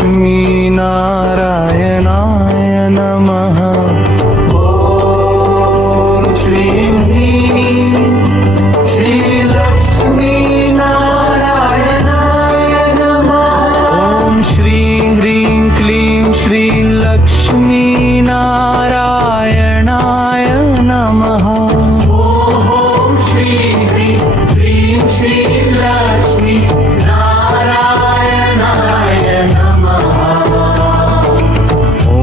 श्रीलक्ष्मीनारायणाय नमः। ॐ श्रीं ह्रीं श्रीलक्ष्मीनारायणाय नमः। ॐ श्रीं ह्रीं क्लीं श्रीलक्ष्मीनारायणाय नमः। ॐ श्रीं ह्रीं क्लीं श्रीलक्ष्मीनारायणाय नमः। ॐ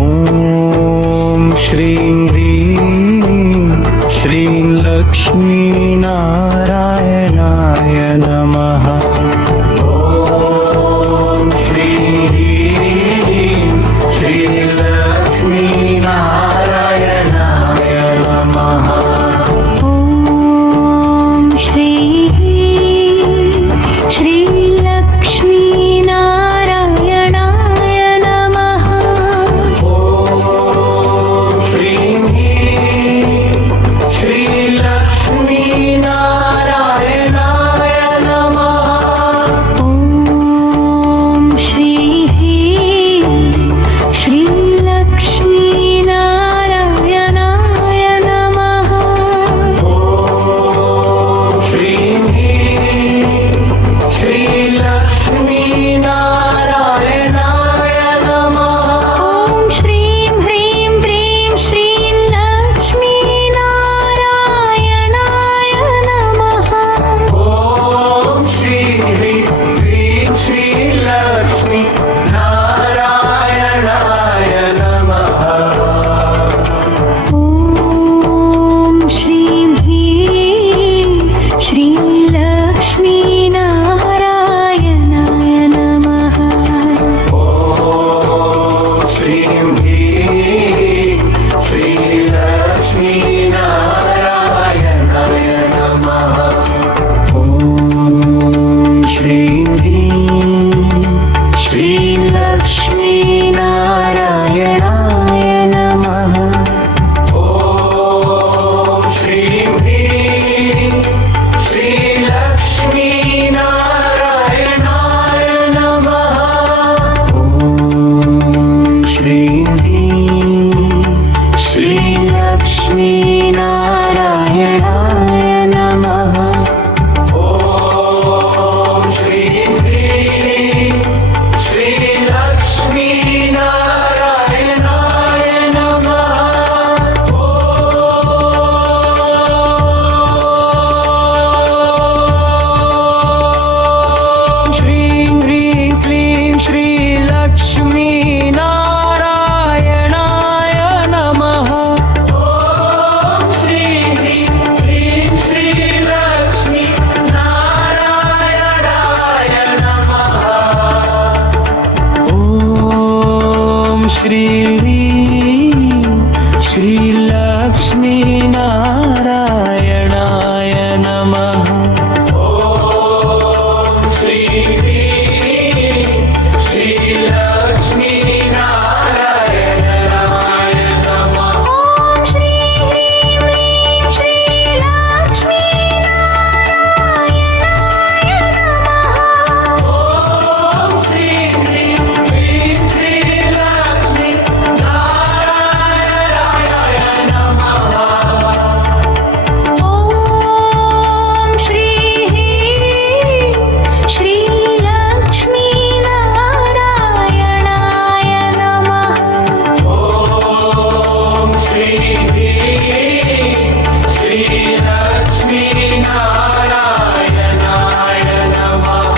श्रीं ह्रीं श्रीलक्ष्मीनारायणाय नमः। ॐ श्रीं ह्रीं श्रीलक्ष्मीनारायणाय नमः। ॐ श्रीं श्रीलक्ष्मीनारायणाय नमः। ॐ श्रीं ह्रीं श्रीलक्ष्मीनारायणाय नमः। ॐ श्रीं श्रीलक्ष्मीनारायणाय नमः। ॐ श्रीं ह्रीं श्रीलक्ष्मीनारायणाय नमः। ॐ श्रीं ह्रीं क्लीं श्रीलक्ष्मीनारायणाय नमः। ॐ श्रीं ह्रीं क्लीं श्रीलक्ष्मीनारायणाय नमः। ॐ श्रीं श्रीलक्ष्मीनारायणाय नमः। ॐ श्रीं ह्रीं श्रीलक्ष्मीनारायणाय नमः। ॐ श्रीं ह्रीं श्रीलक्ष्मीनारायणाय नमः। ॐ श्रीं ह्रीं श्रीलक्ष्मीनारायणाय नमः। ॐ श्रीं ह्रीं श्रीलक्ष्मीनारायणाय नमः। ॐ श्रीं ह्रीं श्रीलक्ष्मीनारायणाय नमः। ॐ श्रीं ह्रीं क्लीं श्रीलक्ष्मीनारायणाय नमः। ॐ श्रीं ह्रीं क्लीं श्रीलक्ष्मीनारायणाय नमः। ॐ श्रीं ह्रीं श्रीलक्ष्मीनारायणाय नमः। ॐ श्रीं ह्रीं श्रीलक्ष्मीनारायणाय नमः। ॐ श्रीं ह्रीं श्रीलक्ष्मीनारायणाय नमः। ॐ श्रीं ह्रीं क्लीं श्रीलक्ष्मीनारायणाय नमः। ॐ श्रीं श्रीलक्ष्मीनारायणाय नमः। ॐ श्रीं ह्रीं श्रीलक्ष्मीनारायणाय नमः।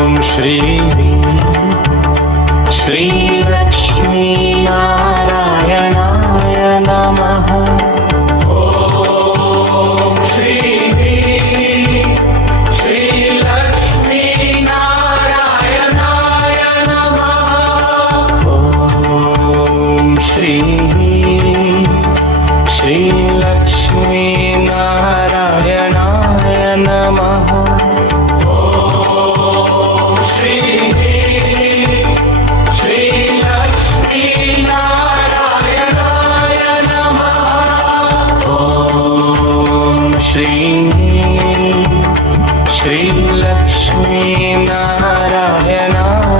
ॐ श्रीं ह्रीं श्रीलक्ष्मीनारायणाय नमः। ॐ श्रीं ह्रीं श्रीलक्ष्मीनारायणाय नमः। ॐ श्रीं ह्रीं श्रीलक्ष्मीनारायणाय नमः। ॐ श्रीं ह्रीं श्रीलक्ष्मीनारायणाय नमः। ॐ श्रीं ह्रीं श्रीलक्ष्मीनारायणाय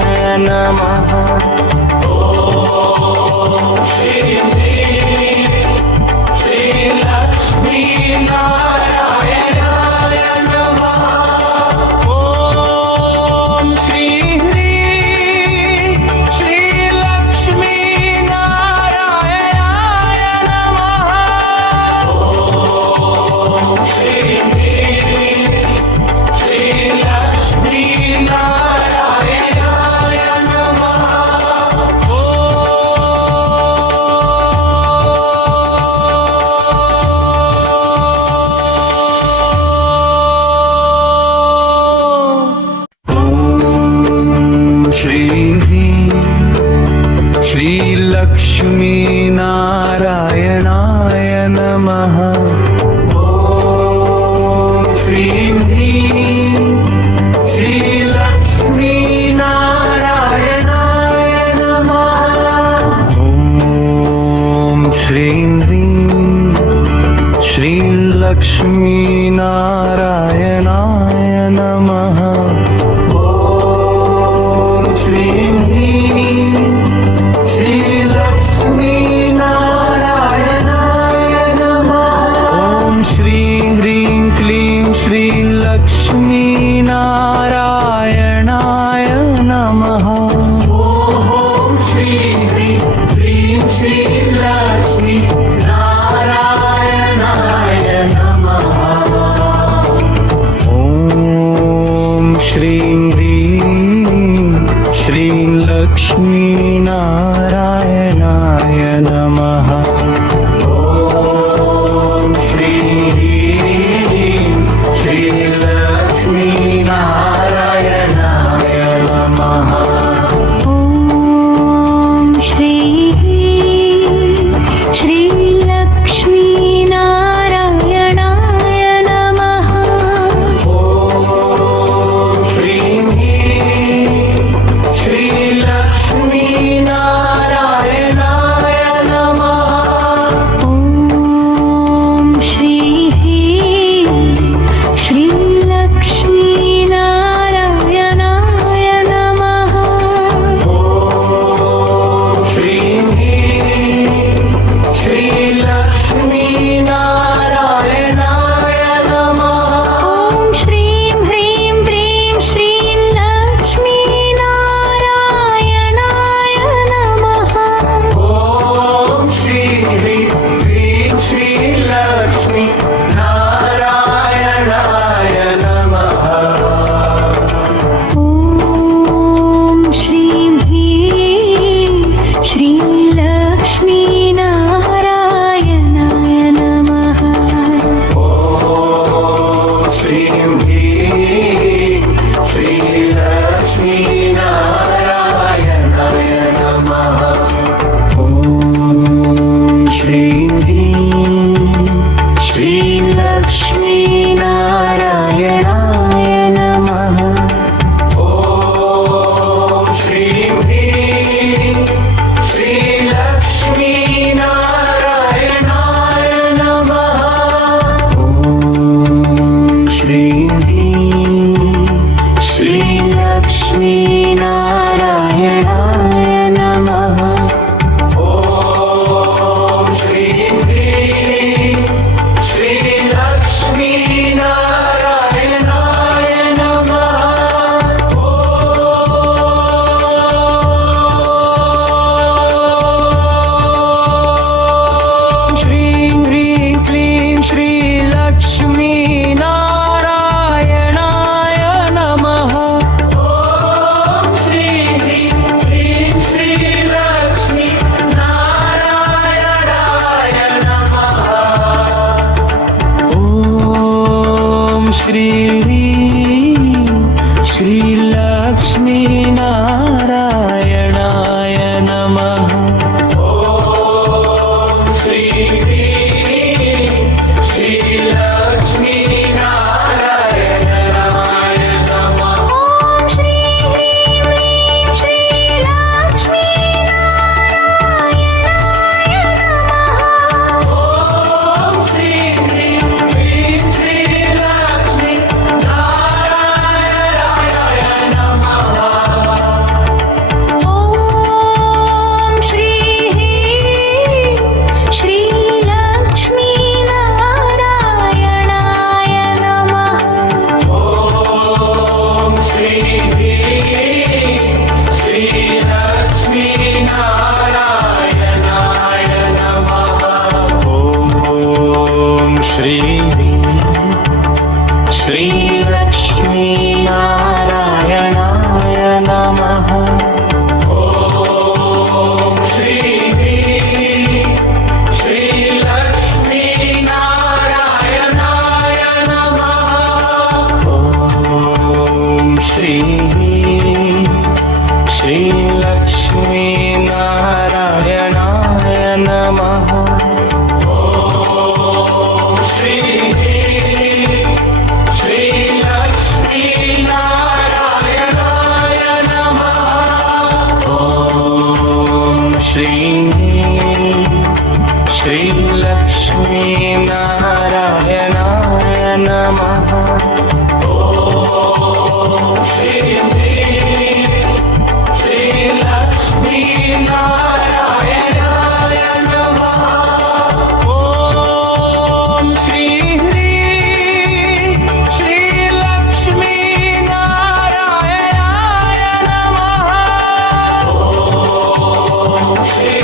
श्रीलक्ष्मीनारायणाय नमः। ॐ श्रीं ह्रीं श्रीलक्ष्मीनारायणाय नमः। ॐ श्रीं ह्रीं श्रीलक्ष्मीनारायणाय नमः। ॐ श्रीं ह्रीं श्रीलक्ष्मीनारायणाय नमः। ॐ श्रीं ह्रीं क्लीं श्रीलक्ष्मीनारायणाय नमः। ॐ श्रीं ह्रीं क्लीं श्रीलक्ष्मीनारायणाय नमः। ॐ श्रीं ह्रीं श्रीलक्ष्मीनारायणाय नमः। ॐ श्रीं ह्रीं श्रीलक्ष्मीनारायणाय नमः। ॐ श्रीः श्रीलक्ष्मीनारायणाय नमः। ॐ श्रीं ह्रीं श्रीलक्ष्मीनारायणाय नमः। ॐ श्रीः श्रीलक्ष्मीनारायणाय नमः। ॐ श्रीं ह्रीं श्रीलक्ष्मीनारायणाय नमः। ॐ श्रीं ह्रीं क्लीं श्रीलक्ष्मीनारायणाय नमः। ॐ श्रीं ह्रीं क्लीं श्रीलक्ष्मीनारायणाय नमः। ॐ श्रीं श्रीलक्ष्मीनारायणाय नमः। ॐ श्रीं ह्रीं श्रीलक्ष्मीनारायणाय नमः। ॐ श्रीं ह्रीं श्रीलक्ष्मीनारायणाय नमः। ॐ श्रीं ह्रीं श्रीलक्ष्मीनारायणाय नमः। ॐ श्रीं ह्रीं श्रीलक्ष्मीनारायणाय नमः। ॐ श्रीं ह्रीं श्रीलक्ष्मीनारायणाय नमः। ॐ श्रीं ह्रीं क्लीं श्रीलक्ष्मीनारायणाय नमः। ॐ श्रीं ह्रीं क्लीं श्रीलक्ष्मीनारायणाय नमः। ॐ श्रीं ह्रीं श्रीलक्ष्मीनारायणाय नमः। ॐ श्रीं ह्रीं श्रीलक्ष्मीनारायणाय नमः। ॐ श्रीं ह्रीं श्रीलक्ष्मीनारायणाय नमः। ॐ श्रीं ह्रीं क्लीं श्रीलक्ष्मीनारायणाय नमः। ॐ श्रीः श्रीलक्ष्मीनारायणाय नमः। ॐ श्रीं ह्रीं श्रीलक्ष्मीनारायणाय नमः। ॐ श्रीं ह्रीं श्रीलक्ष्मीनारायणाय नमः। ॐ श्रीं ह्रीं श्रीलक्ष्मीनारायणाय नमः। ॐ श्रीं श्रीलक्ष्मीनारायणाय श्रीलक्ष्मीनारायणाय नमः ॐ श्री ह्रीं श्रीलक्ष्मीनारायणाय नमः ॐ श्री ह्रीं श्रीलक्ष्मीनारायणाय नमः ॐ श्री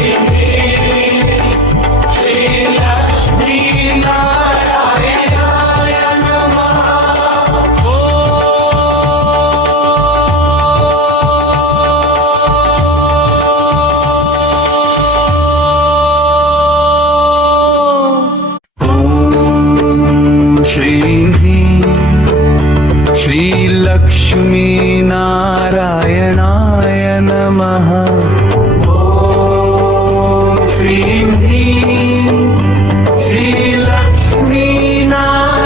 श्रीलक्ष्मीनारायणाय नमः ॐ श्री ह्रीं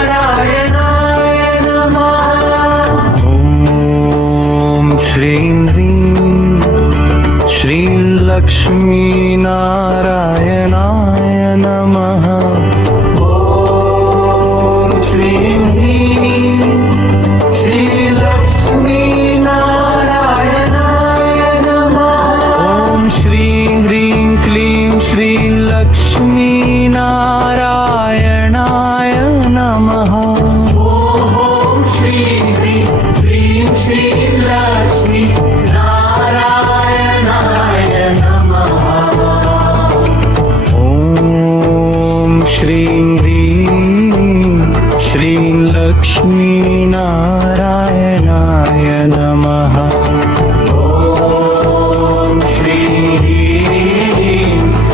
श्रीलक्ष्मीनारायणाय नमः ॐ श्रीं ह्रीं श्रीलक्ष्मीनारायणाय नमः ॐ श्रीं ह्रीं श्रीलक्ष्मीनारायणाय नमः ॐ श्रीं ह्रीं क्लीं श्रीलक्ष्मीनारायणाय नमः ॐ श्रीं ह्रीं क्लीं श्रीलक्ष्मीनारायणाय नमः ॐ श्रीं ह्रीं श्रीलक्ष्मीनारायणाय नमः ॐ श्रीं ह्रीं श्रीलक्ष्मीनारायणाय नमः ॐ श्री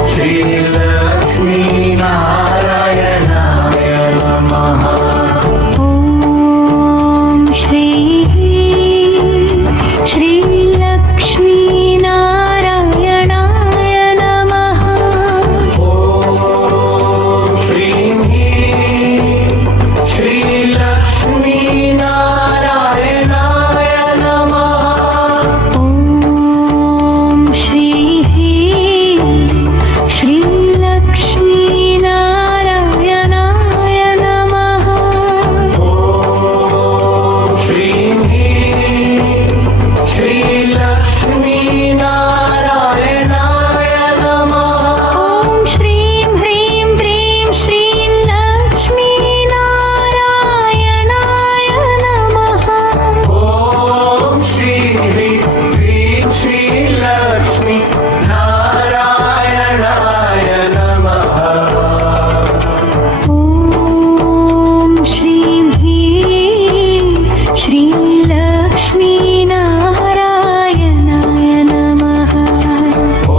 श्रीलक्ष्मीनारायणाय नमः ॐ श्रीं ह्रीं श्रीलक्ष्मीनारायणाय नमः ॐ श्री श्रीलक्ष्मीनारायणाय नमः ॐ श्रीं ह्रीं श्रीलक्ष्मीनारायणाय नमः ॐ श्रीं ह्रीं क्लीं श्रीलक्ष्मीनारायणाय नमः ॐ श्रीं ह्रीं श्रीलक्ष्मीनारायणाय नमः ॐ श्रीं ह्रीं श्रीलक्ष्मीनारायणाय नमः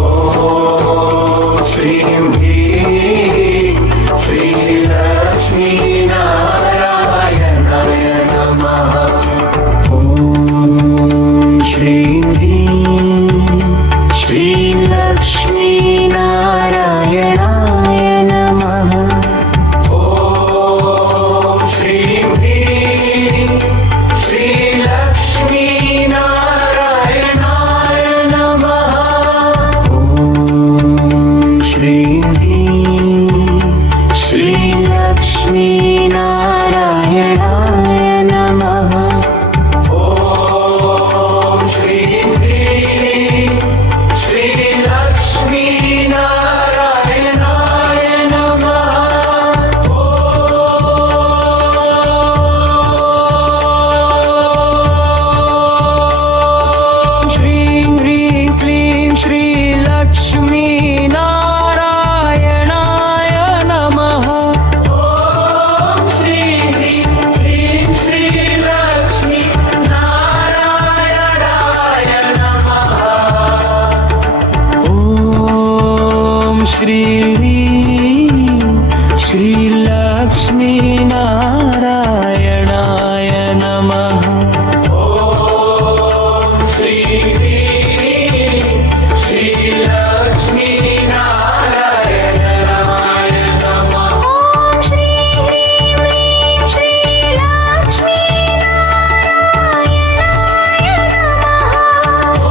ॐ श्रीं ह्रीं श्रीलक्ष्मीनारायणाय नमः ॐ श्रीं ह्रीं श्रीलक्ष्मीनारायणाय नमः ॐ श्रीं ह्रीं श्रीलक्ष्मीनारायणाय नमः ॐ श्रीं ह्रीं श्रीलक्ष्मीनारायणाय नमः ॐ श्रीं ह्रीं श्रीलक्ष्मीनारायणाय नमः श्रीं ह्रीं क्लीं श्रीलक्ष्मीनारायणाय नमः ॐ श्रीं ह्रीं क्लीं श्रीलक्ष्मीनारायणाय नमः ॐ श्रीं ह्रीं श्रीलक्ष्मीनारायणाय नमः ॐ श्रीं ह्रीं श्रीलक्ष्मीनारायणाय नमः ॐ श्री ह्रीं श्रीलक्ष्मीनारायणाय नमः ॐ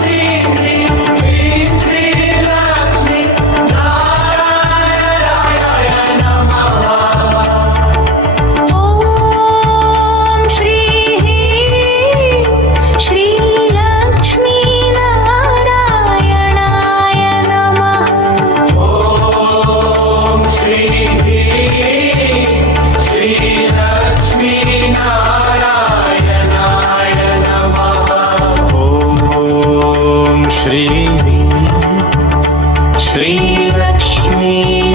श्रीं ह्रीं श्रीलक्ष्मीनारायणाय लक्ष्मी